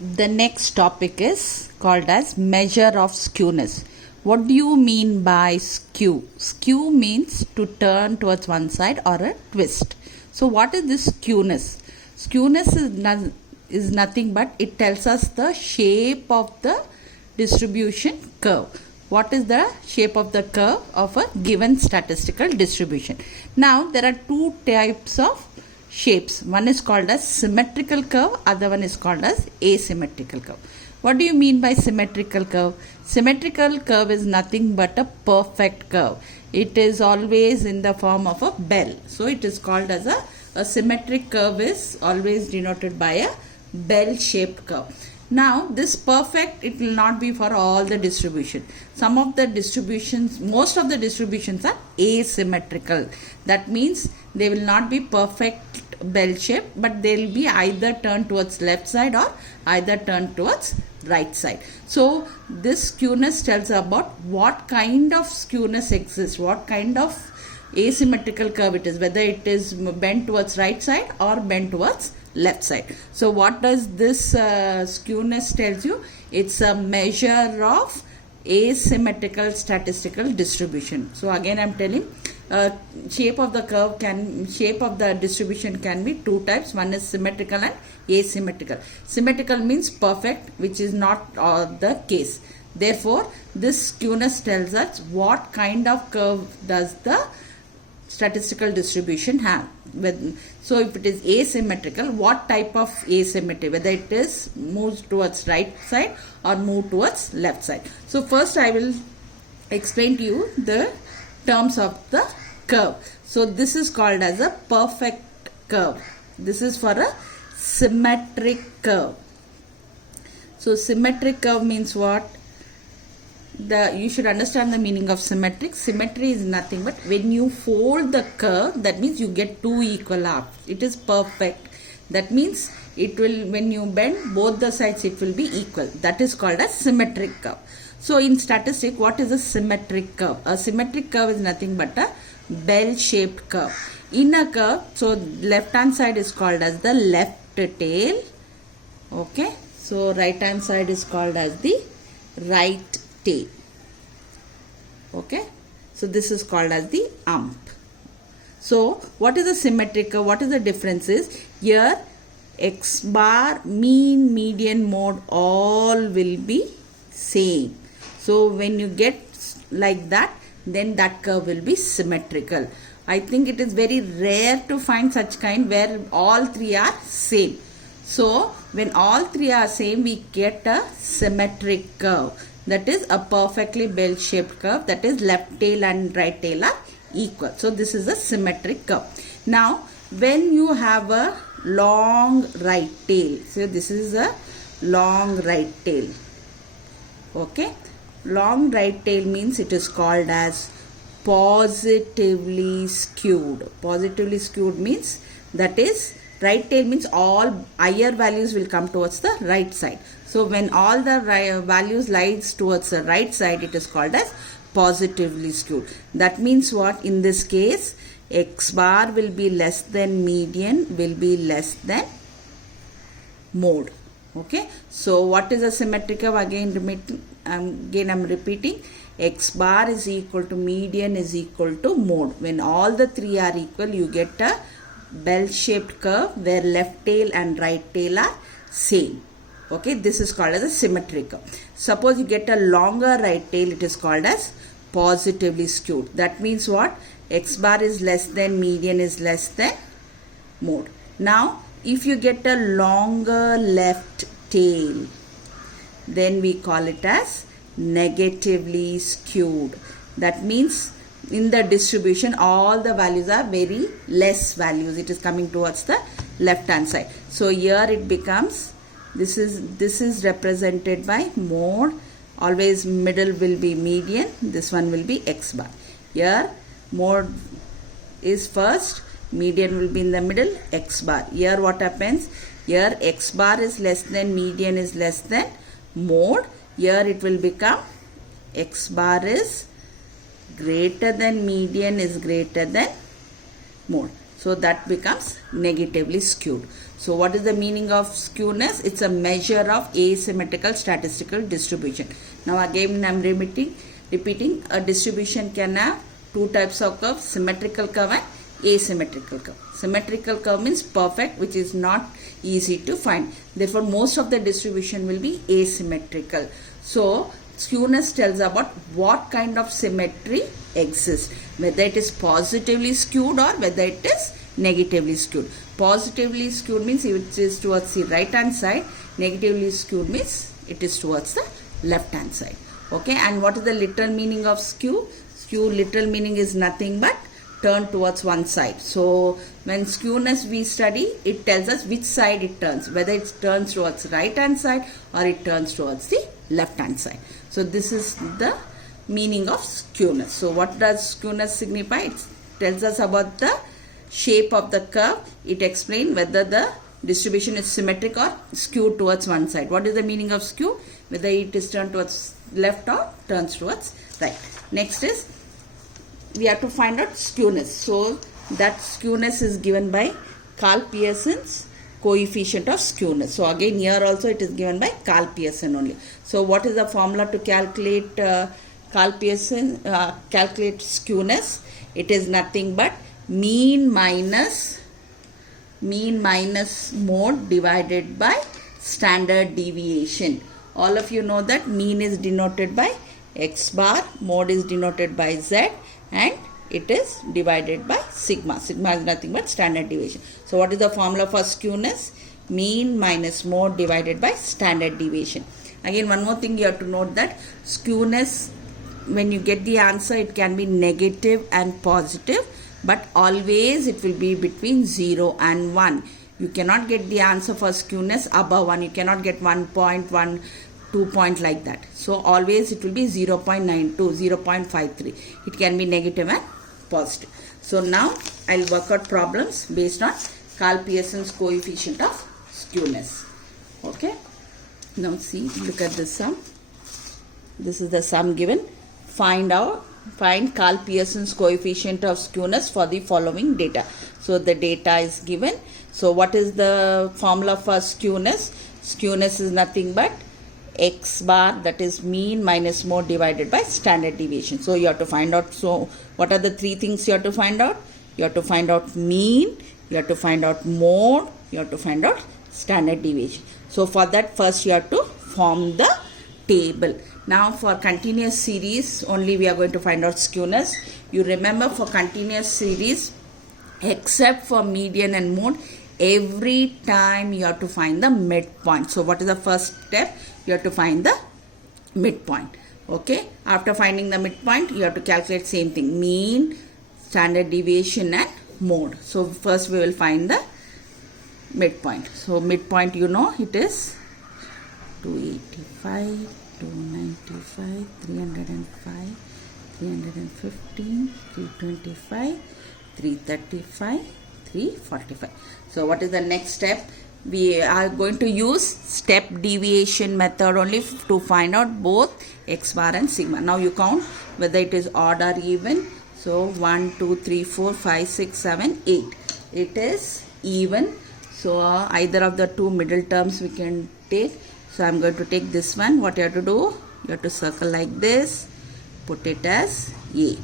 The next topic is called as measure of skewness. What do you mean by skew? Skew means to turn towards one side or a twist. So what is this skewness? Skewness is nothing but it tells us the shape of the distribution curve. What is the shape of the curve of a given statistical distribution? Now there are two types of shapes. One is called as symmetrical curve, other one is called as asymmetrical curve. What do you mean by symmetrical curve? Symmetrical curve is nothing but a perfect curve. It is always in the form of a bell. So it is called as a symmetric curve is always denoted by a bell shaped curve. Now this perfect, it will not be for all the distribution. Some of the distributions, most of the distributions are asymmetrical. That means they will not be perfect bell shape, but they will be either turned towards left side or either turned towards right side. So this skewness tells about what kind of skewness exists, what kind of asymmetrical curve it is, whether it is bent towards right side or bent towards left side. So what does this skewness tells you? It's a measure of asymmetrical statistical distribution. So again I'm telling shape of the distribution can be two types. One is symmetrical and asymmetrical. Symmetrical means perfect, which is not the case. Therefore this skewness tells us what kind of curve does the statistical distribution have. So if it is asymmetrical, what type of asymmetry, whether it is moves towards right side or move towards left side. So first I will explain to you the terms of the curve. So this is called as a perfect curve. This is for a symmetric curve. So symmetric curve means what? You should understand the meaning of symmetric. Symmetry is nothing but when you fold the curve, that means you get two equal halves. It is perfect. That means it will, when you bend both the sides, it will be equal. That is called a symmetric curve. So in statistics, what is a symmetric curve? A symmetric curve is nothing but a bell-shaped curve. In a curve, so left hand side is called as the left tail. Okay. So right hand side is called as the right tail. Okay. So this is called as the ump. So what is a symmetric curve? What is the difference is here x bar, mean, median, mode all will be same. So when you get like that, then that curve will be symmetrical. I think it is very rare to find such kind where all three are same. So when all three are same, we get a symmetric curve. That is a perfectly bell-shaped curve. That is left tail and right tail are equal. So this is a symmetric curve. Now when you have a long right tail, so this is a long right tail. Okay. Long right tail means it is called as positively skewed. Positively skewed means that is right tail means all higher values will come towards the right side. So when all the values lies towards the right side, it is called as positively skewed. That means what? In this case, x bar will be less than median, will be less than mode. Okay. So what is a symmetric curve? Again I'm repeating. X bar is equal to median is equal to mode. When all the three are equal, you get a bell-shaped curve where left tail and right tail are same. Okay, this is called as a symmetric curve. Suppose you get a longer right tail, it is called as positively skewed. That means what? X bar is less than median is less than mode. Now, if you get a longer left tail, then we call it as negatively skewed. That means in the distribution all the values are very less values. It is coming towards the left hand side. So here it becomes this is represented by mode. Always middle will be median. This one will be x bar. Here mode is first, median will be in the middle, x bar. Here what happens? Here x bar is less than median is less than mode. Here it will become x bar is greater than median is greater than mode. So that becomes negatively skewed. So what is the meaning of skewness? It's a measure of asymmetrical statistical distribution. Now again I'm repeating a distribution can have two types of curves, symmetrical curve and asymmetrical curve. Symmetrical curve means perfect, which is not easy to find. Therefore most of the distribution will be asymmetrical. So skewness tells about what kind of symmetry exists, whether it is positively skewed or whether it is negatively skewed. Positively skewed means it is towards the right hand side. Negatively skewed means it is towards the left hand side. Okay, and what is the literal meaning of skew? Skew literal meaning is nothing but turn towards one side. So when skewness we study, it tells us which side it turns, whether it turns towards right hand side or it turns towards the left hand side. So this is the meaning of skewness. So what does skewness signify? It tells us about the shape of the curve. It explains whether the distribution is symmetric or skewed towards one side. What is the meaning of skew? Whether it is turned towards left or turns towards right. Next is we have to find out skewness. So that skewness is given by Karl Pearson's coefficient of skewness. So again here also it is given by Karl Pearson only. So what is the formula to calculate Karl Pearson calculate skewness? It is nothing but mean minus mode divided by standard deviation. All of you know that mean is denoted by x bar, mode is denoted by z, and it is divided by sigma. Sigma is nothing but standard deviation. So what is the formula for skewness? Mean minus mode divided by standard deviation. Again one more thing you have to note that skewness, when you get the answer, it can be negative and positive, but always it will be between 0 and 1. You cannot get the answer for skewness above 1. You cannot get 1.1, 2 point like that. So always it will be 0.92, 0.53. It can be negative and positive. So now I'll work out problems based on Karl Pearson's coefficient of skewness. Okay. Now see, look at this sum. This is the sum given. Find Karl Pearson's coefficient of skewness for the following data. So the data is given. So what is the formula for skewness? Skewness is nothing but x bar, that is mean minus mode divided by standard deviation. So you have to find out. So what are the three things you have to find out? You have to find out mean, you have to find out mode, you have to find out standard deviation. So for that first you have to form the table. Now for continuous series only we are going to find out skewness. You remember for continuous series, except for median and mode, every time you have to find the midpoint. So what is the first step? You have to find the midpoint. Okay. After finding the midpoint, you have to calculate same thing, mean, standard deviation and mode. So first we will find the midpoint. So midpoint, you know, it is 285, 295, 305, 315, 325, 335, 345. So what is the next step? We are going to use step deviation method only to find out both x bar and sigma. Now you count whether it is odd or even. So 1, 2, 3, 4, 5, 6, 7, 8. It is even. So either of the two middle terms we can take. So I am going to take this one. What you have to do? You have to circle like this. Put it as A.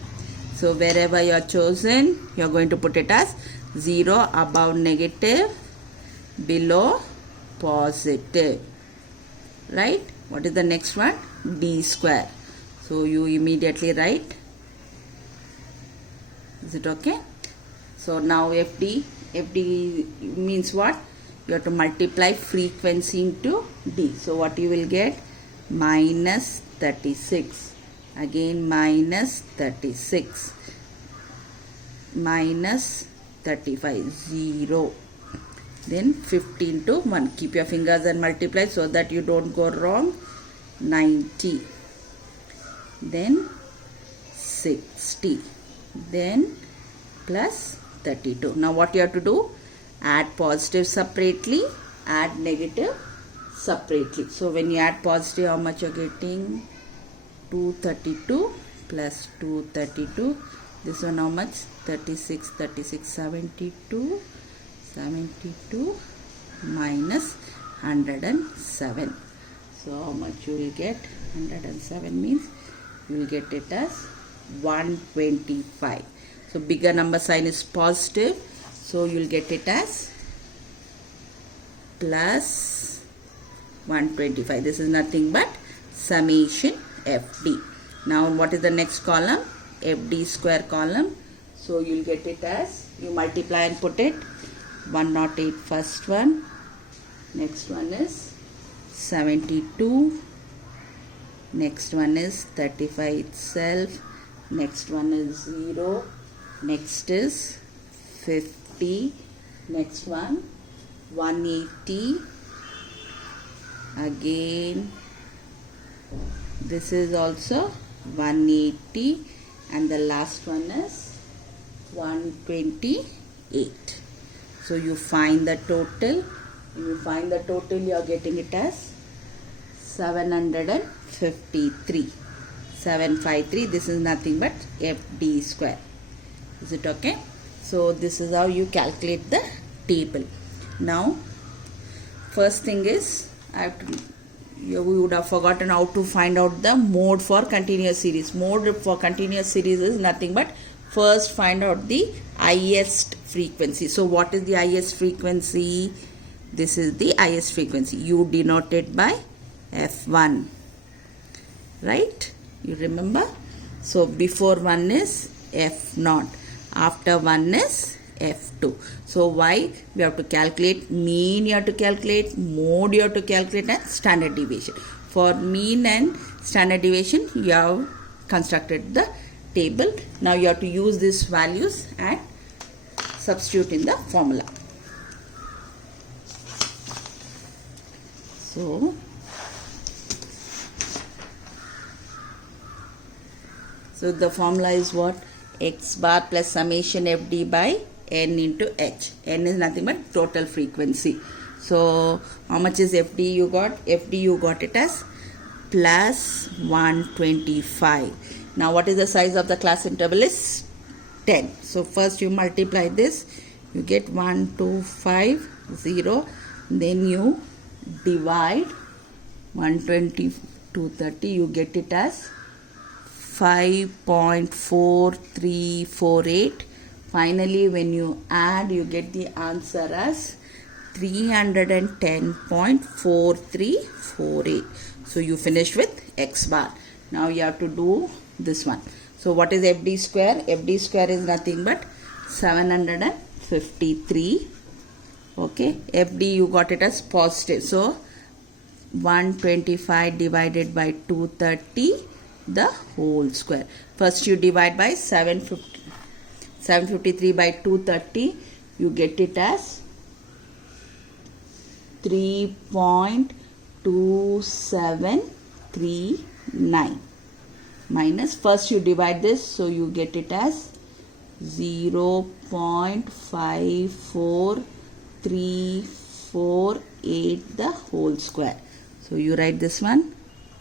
So wherever you are chosen, you are going to put it as 0, above negative, below positive. Right? What is the next one? D square. So you immediately write. Is it okay? So now FD means what? You have to multiply frequency into D. So what you will get? Minus 36. Again minus 36. Minus 35. 0. Then 15 to 1. Keep your fingers and multiply so that you don't go wrong. 90. Then 60. Then plus 32. Now what you have to do? Add positive separately, add negative separately. So when you add positive, how much you are getting? 232 plus 232. This one how much? 36, 36, 72, 72, minus 107. So how much you will get? 107 means you will get it as 125. So bigger number sign is positive, so you will get it as plus 125. This is nothing but summation FD. Now what is the next column? FD square column. So you will get it as, you multiply and put it, 108 first one, next one is 72, next one is 35 itself, next one is 0, next is 50, next one 180, again this is also 180, and the last one is 128. So you find the total. When you find the total, you are getting it as 753. 753. This is nothing but FD square. Is it okay? So this is how you calculate the table. Now, first thing is, you would have forgotten how to find out the mode for continuous series. Mode for continuous series is nothing but first find out the highest frequency. So what is the highest frequency? This is the highest frequency. You denote it by F1. Right? You remember? So before 1 is F0. After 1 is F2. So why? We have to calculate mean, you have to calculate mode, you have to calculate, and standard deviation. For mean and standard deviation, you have constructed the table. Now you have to use these values and substitute in the formula. So the formula is what? X bar plus summation FD by N into H. N is nothing but total frequency. So how much is FD you got? FD you got it as plus 125. Now what is the size of the class interval is 10. So first you multiply this, you get 1250, then you divide 120 to 30, you get it as 5.4348. Finally when you add, you get the answer as 310.4348. So you finish with X bar. Now you have to do this one. So what is FD square? FD square is nothing but 753. Okay, FD you got it as positive. So 125 divided by 230, the whole square. First you divide by 753 by 230, you get it as 3.2739. Minus, first you divide this, so you get it as 0.54348 the whole square. So you write this one,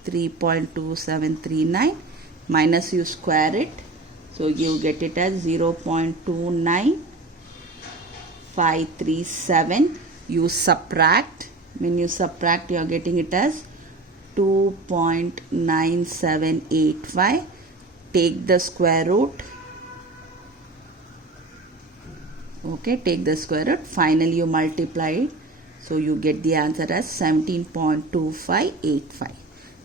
3.2739, minus you square it, so you get it as 0.29537. You subtract, when you subtract, you are getting it as 2.9785. Take the square root. Okay, take the square root. Finally you multiply it, so you get the answer as 17.2585.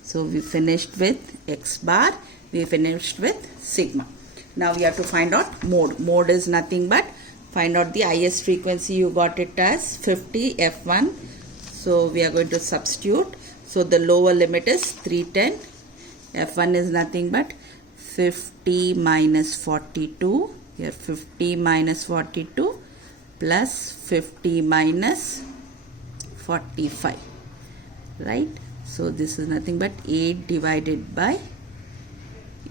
So we finished with X bar, we finished with sigma. Now we have to find out mode. Mode is nothing but find out the highest frequency. You got it as 50 F1. So we are going to substitute. So the lower limit is 310. F1 is nothing but 50 minus 42. Here 50 minus 42 plus 50 minus 45. Right? So this is nothing but 8 divided by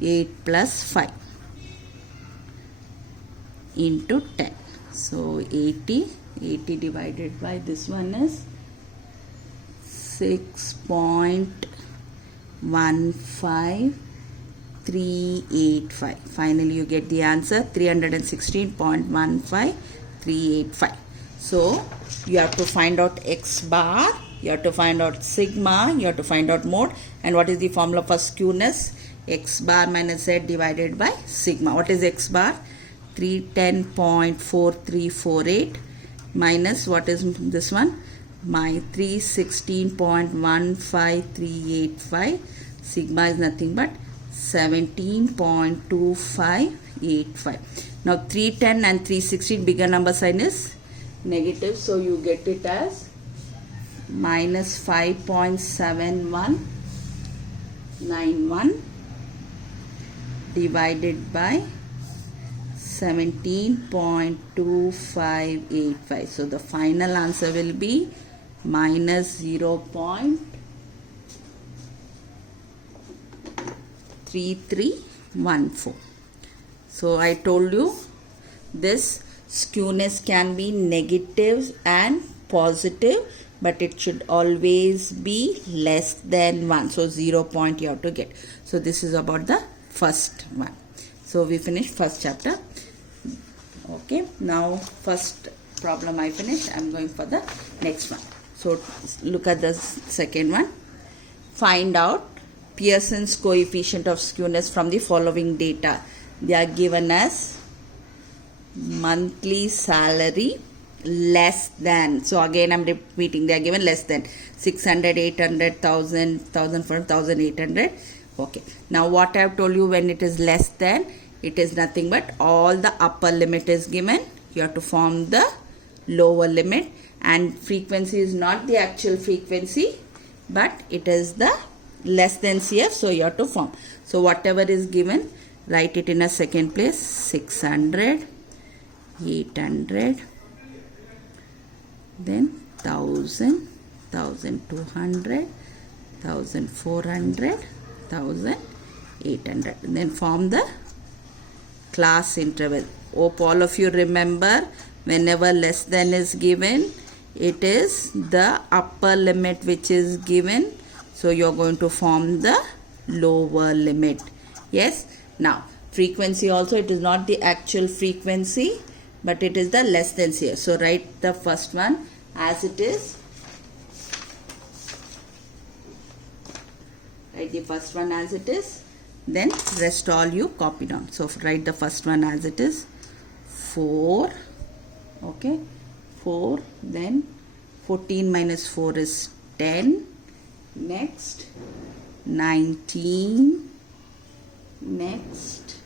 8 plus 5 into 10. So 80 divided by this one is 6.15385. Finally you get the answer 316.15385. So you have to find out x bar, you have to find out sigma, you have to find out mode. And what is the formula for skewness? X bar minus z divided by sigma. What is x bar? 310.4348 minus what is this one? My 316.15385. Sigma is nothing but 17.2585. Now 310 and 316 bigger number sign is negative, so you get it as minus 5.7191 divided by 17.2585. So the final answer will be minus 0.3314. So I told you this skewness can be negative and positive, but it should always be less than 1. So 0 point you have to get. So this is about the first one. So we finished first chapter. Okay, now first problem I finished. I'm going for the next one. So look at the second one. Find out Pearson's coefficient of skewness from the following data. They are given as monthly salary less than. So again I'm repeating, they are given less than 600, 800, 1000, 1400, 1800. Okay, now what I have told you, when it is less than, it is nothing but all the upper limit is given. You have to form the lower limit, and frequency is not the actual frequency, but it is the less than CF, so you have to form. So whatever is given, write it in a second place. 600, 800, then 1000, 1200, 1400, 1800, and then form the class interval. Hope all of you remember, whenever less than is given, it is the upper limit which is given, so you are going to form the lower limit. Yes. Now frequency also, it is not the actual frequency, but it is the less than here. So write the first one as it is. Write the first one as it is. Then rest all you copy down. So write the first one as it is. 4. Okay. 4. Then 14 minus 4 is 10. Next 19. Next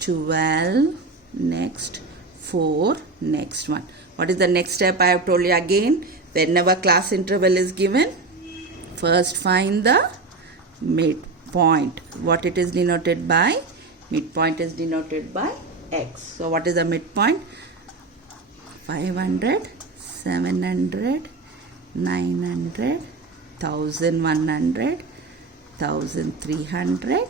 12. Next 4. Next one. What is the next step? I have told you again. Whenever class interval is given, first find the midpoint. What it is denoted by? Midpoint is denoted by X. So what is the midpoint? 500, 700, 900, 1100, 1300,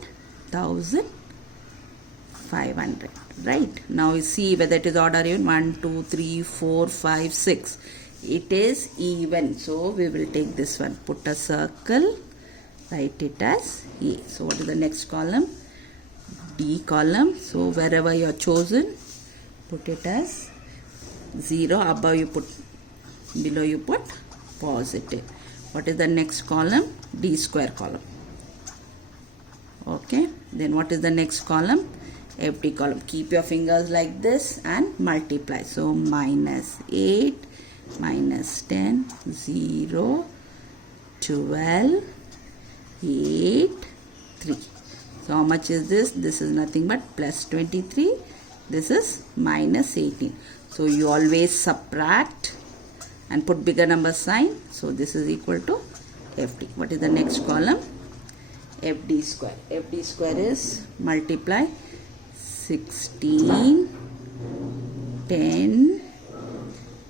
1500. Right. Now you see whether it is odd or even. 1, 2, 3, 4, 5, 6. It is even. So we will take this one. Put a circle. Write it as A. So what is the next column? D column. So wherever you are chosen, put it as 0. Above you put, below you put positive. What is the next column? D square column. Okay. Then what is the next column? FD column. Keep your fingers like this and multiply. So minus 8, minus 10, 0, 12, 8, 3. So how much is this? This is nothing but plus 23. This is minus 18. So you always subtract and put bigger number sign. So this is equal to FD. What is the next column? FD square. FD square is multiply 16, 10,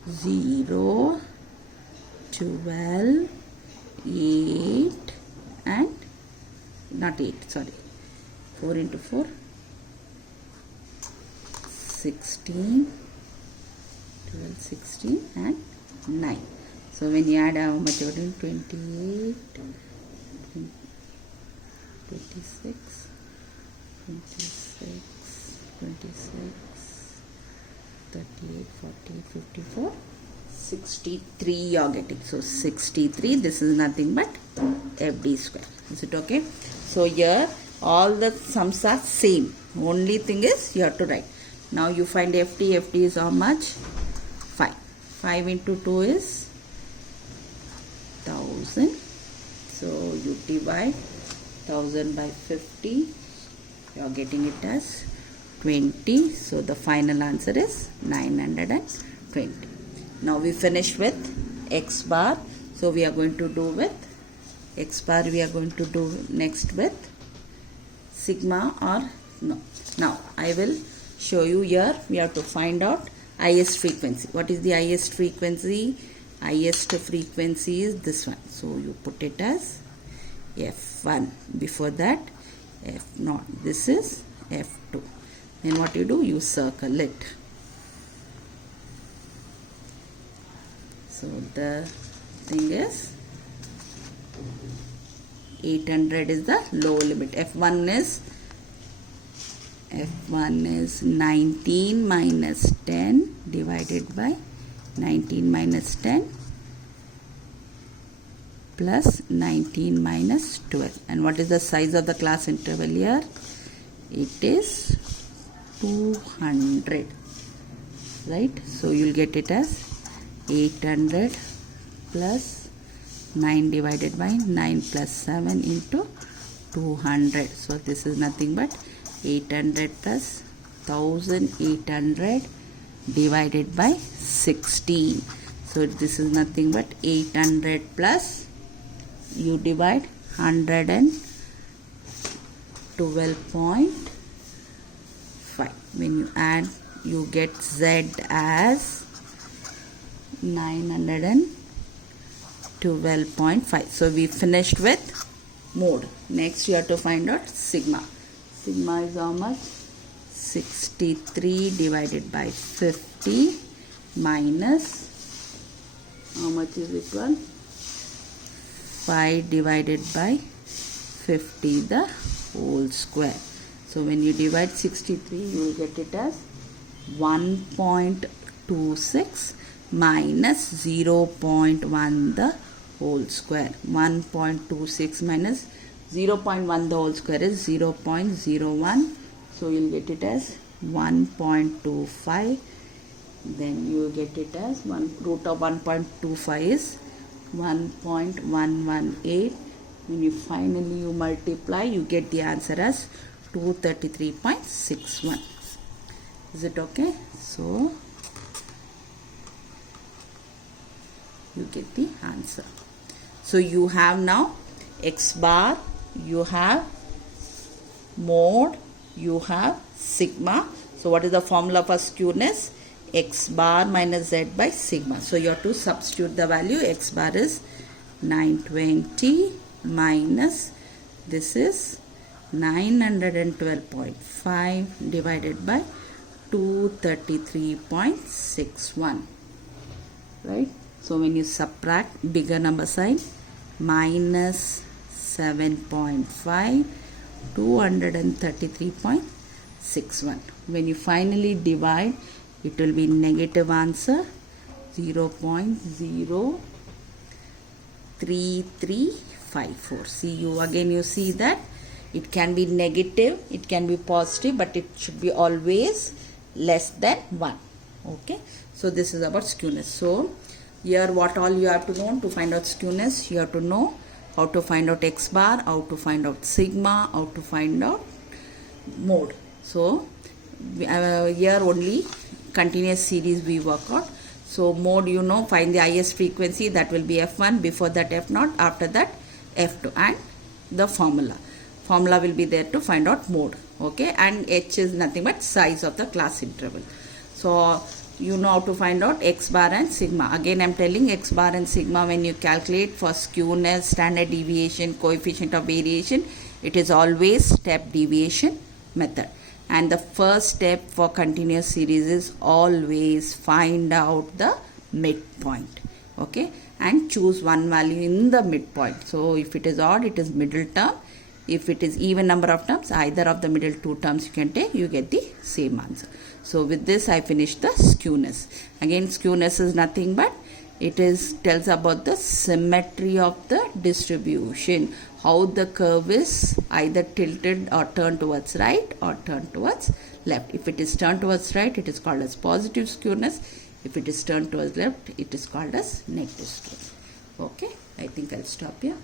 0, 12, 8 and not 8, sorry, 4 into 4, 16, 12, 16 and 9. So when you add how much? 28, 26, 26, 26, 38, 40, 54, 63 you are getting. So 63, this is nothing but FD square. Is it okay? So here all the sums are same. Only thing is you have to write. Now you find FD. FD is how much? 5. 5 into 2 is 1000. So you divide 1000 by 50. You are getting it as 20. So the final answer is 920. Now we finished with x bar. So we are going to do with x bar. We are going to do next with sigma or no. Now I will show you here. We have to find out highest frequency. What is the highest frequency? Highest frequency is this one. So you put it as F1. Before that F0. This is F2. Then what you do? You circle it. So the thing is 800 is the lower limit. F1 is 19 minus 10 divided by 19 minus 10 plus 19 minus 12. And what is the size of the class interval here? It is 200. Right? So you will get it as 800 plus 9 divided by 9 plus 7 into 200. So this is nothing but 800 plus 1800 divided by 16. So this is nothing but 800 plus, you divide 112.5. When you add, you get Z as 912.5. So we finished with mode. Next you have to find out sigma. Sigma is how much? 63 divided by 50 minus, how much is equal? 5 divided by 50 the whole square. So when you divide 63, you will get it as 1.26 minus 0.1 the whole square. 1.26 minus 0.1 the whole square is 0.01. So you will get it as 1.25. Then you will get it as root of 1.25 is 1.118. When you finally multiply, you get the answer as 233.61. Is it okay? So you get the answer. So you have now x bar, you have mode, you have sigma. So what is the formula for skewness? X bar minus z by sigma. So you have to substitute the value. X bar is 920 minus, this is 912.5 divided by 233.61. Right? So when you subtract, bigger number sign, minus 7.5, 233.61. When you finally divide, it will be negative answer 0.03354. See, you see that it can be negative, it can be positive, but it should be always less than 1. Okay, so this is about skewness. So here what all you have to know to find out skewness? You have to know how to find out x bar, how to find out sigma, how to find out mode. So here only continuous series we work out. So mode, you know, find the highest frequency, that will be F1, before that F0, after that F2, and the formula will be there to find out mode. Okay, and H is nothing but size of the class interval. So you know how to find out x bar and sigma. Again I am telling, x bar and sigma, when you calculate for skewness, standard deviation, coefficient of variation, it is always step deviation method. And the first step for continuous series is always find out the midpoint. Okay, and choose one value in the midpoint. So if it is odd, it is middle term. If it is even number of terms, either of the middle two terms you can take, you get the same answer. So with this I finish the skewness. Again, skewness is nothing but It is tells about the symmetry of the distribution, how the curve is either tilted or turned towards right or turned towards left. If it is turned towards right, it is called as positive skewness. If it is turned towards left, it is called as negative skewness. Okay, I think I'll stop here.